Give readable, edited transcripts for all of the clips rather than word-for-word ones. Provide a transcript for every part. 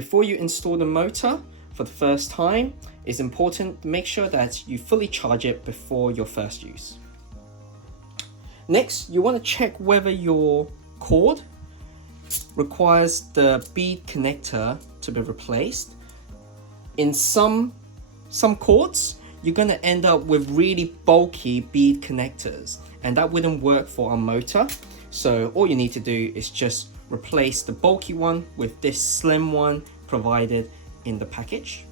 Before you install the motor for the first time, it's important to make sure that you fully charge it before your first use. Next, you want to check whether your cord requires the bead connector to be replaced. In some cords, you're going to end up with really bulky bead connectors, and that wouldn't work for our motor. So all you need to do is just replace the bulky one with this slim one provided in the package.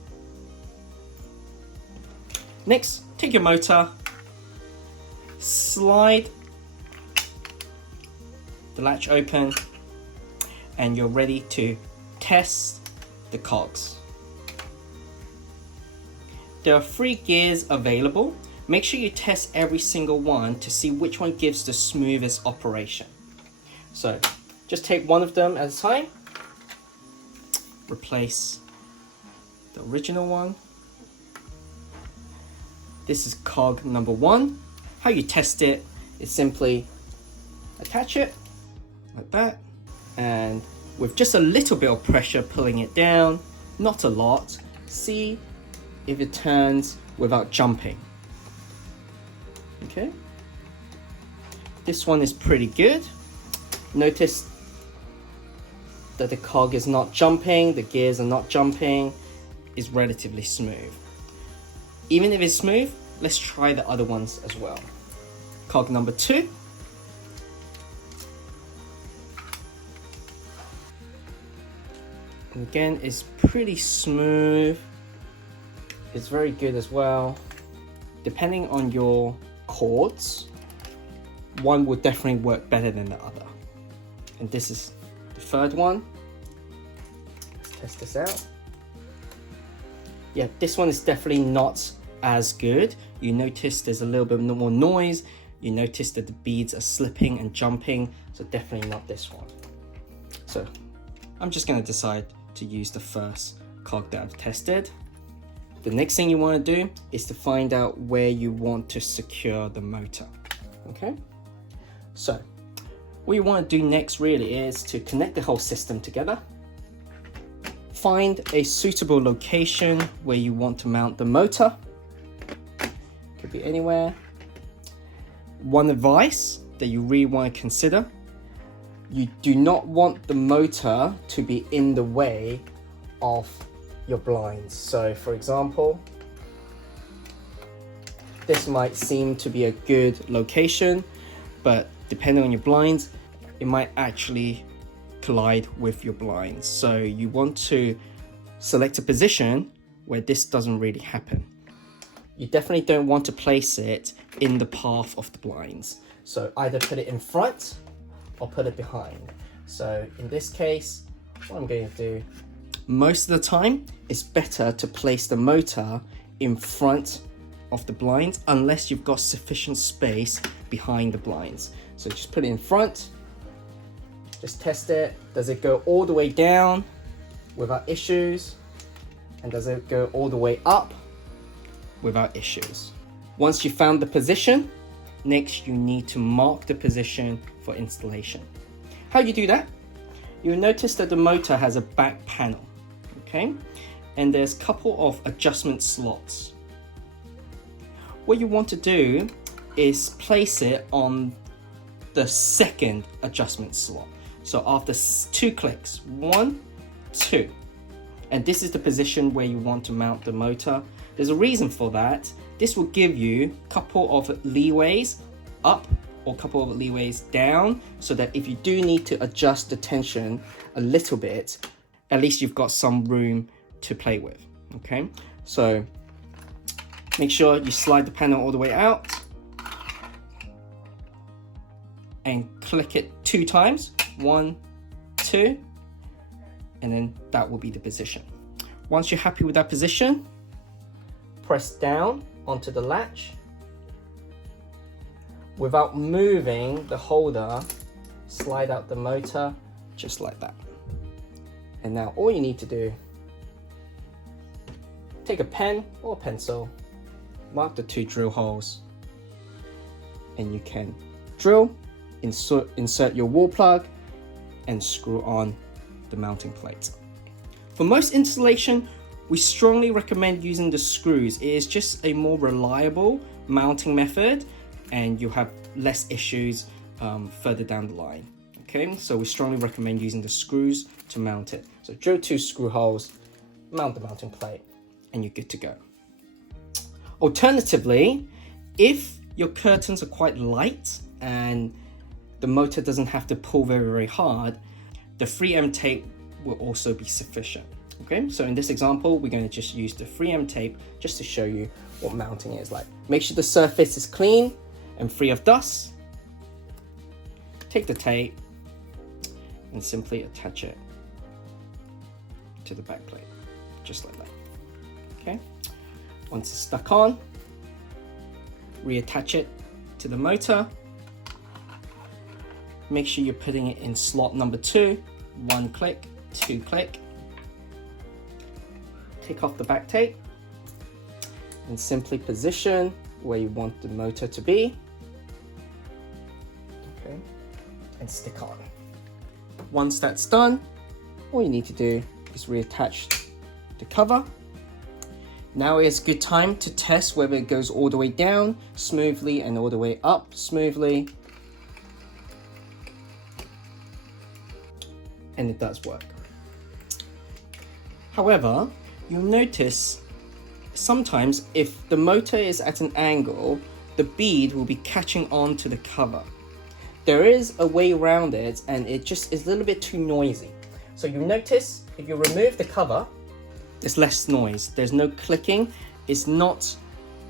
Next, take your motor, slide the latch open, and you're ready to test the cogs. There are 3 gears available. Make sure you test every single one to see which one gives the smoothest operation. So just take one of them at a time, replace the original one. This is cog number 1. How you test it is simply attach it like that, and with just a little bit of pressure pulling it down, not a lot, see if it turns without jumping. Okay, this one is pretty good. Notice that the cog is not jumping, the gears are not jumping, it's relatively smooth. Even if it's smooth, let's try the other ones as well. Cog number 2. And again, it's pretty smooth. It's very good as well. Depending on your cords, one will definitely work better than the other. And this is the 3rd one. Let's test this out. Yeah, this one is definitely not as good. You notice there's a little bit more noise. You notice that the beads are slipping and jumping. So definitely not this one. So I'm just going to decide to use the first cog that I've tested. The next thing you want to do is to find out where you want to secure the motor. Okay, so what you want to do next really is to connect the whole system together. Find a suitable location where you want to mount the motor. Could be anywhere. One advice that you really want to consider: you do not want the motor to be in the way of your blinds. So for example, this might seem to be a good location, but depending on your blinds, it might actually collide with your blinds. So you want to select a position where this doesn't really happen. You definitely don't want to place it in the path of the blinds. So either put it in front or put it behind. So in this case, what I'm going to do, most of the time, it's better to place the motor in front of the blinds unless you've got sufficient space behind the blinds. So just put it in front, just test it. Does it go all the way down without issues? And does it go all the way up without issues? Once you found the position, next you need to mark the position for installation. How do you do that? You'll notice that the motor has a back panel, okay? And there's a couple of adjustment slots. What you want to do is place it on the 2nd adjustment slot. So after 2 clicks, 1, 2. And this is the position where you want to mount the motor. There's a reason for that. This will give you a couple of leeways up or a couple of leeways down, so that if you do need to adjust the tension a little bit, at least you've got some room to play with, okay? So make sure you slide the panel all the way out and click it 2 times, 1, 2, and then that will be the position. Once you're happy with that position, press down onto the latch. Without moving the holder, slide out the motor just like that. And now all you need to do, take a pen or pencil, mark the 2 drill holes, and you can drill, insert your wall plug, and screw on the mounting plate. For most installation, we strongly recommend using the screws. It is just a more reliable mounting method and you'll have less issues further down the line. Okay, so we strongly recommend using the screws to mount it. So drill 2 screw holes, mount the mounting plate, and you're good to go. Alternatively, if your curtains are quite light and the motor doesn't have to pull very hard, the 3M tape will also be sufficient. Okay, so in this example, we're going to just use the 3M tape just to show you what mounting is like. Make sure the surface is clean and free of dust. Take the tape and simply attach it to the back plate, just like that. Okay, once it's stuck on, reattach it to the motor. Make sure you're putting it in slot number 2, 1 click, 2 click. Take off the back tape and simply position where you want the motor to be. Okay, and stick on. Once that's done, all you need to do is reattach the cover. Now is a good time to test whether it goes all the way down smoothly and all the way up smoothly. And it does work. However, you'll notice sometimes if the motor is at an angle, the bead will be catching on to the cover. There is a way around it and it just is a little bit too noisy. So you notice if you remove the cover, there's less noise. There's no clicking. It's not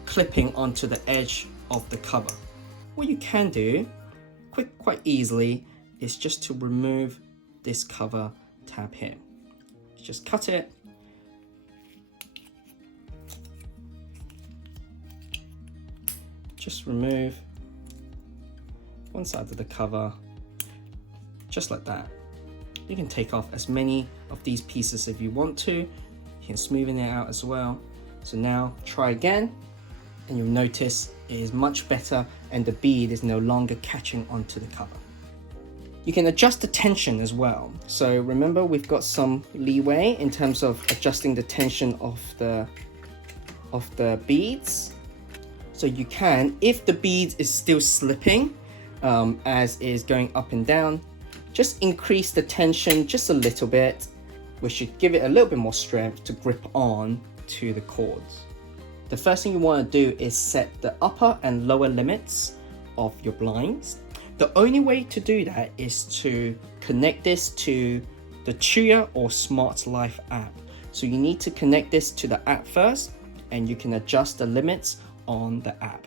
clipping onto the edge of the cover. What you can do quite easily is just to remove this cover tab here. Just cut it. Just remove one side of the cover, just like that. You can take off as many of these pieces if you want to. You can smoothen it out as well. So now try again, and you'll notice it is much better and the bead is no longer catching onto the cover. You can adjust the tension as well. So remember, we've got some leeway in terms of adjusting the tension of the beads. So you can, if the bead is still slipping as is going up and down, just increase the tension just a little bit, which should give it a little bit more strength to grip on to the cords. The first thing you want to do is set the upper and lower limits of your blinds. The only way to do that is to connect this to the QUOYA or Smart Life app. So you need to connect this to the app first, and you can adjust the limits on the app.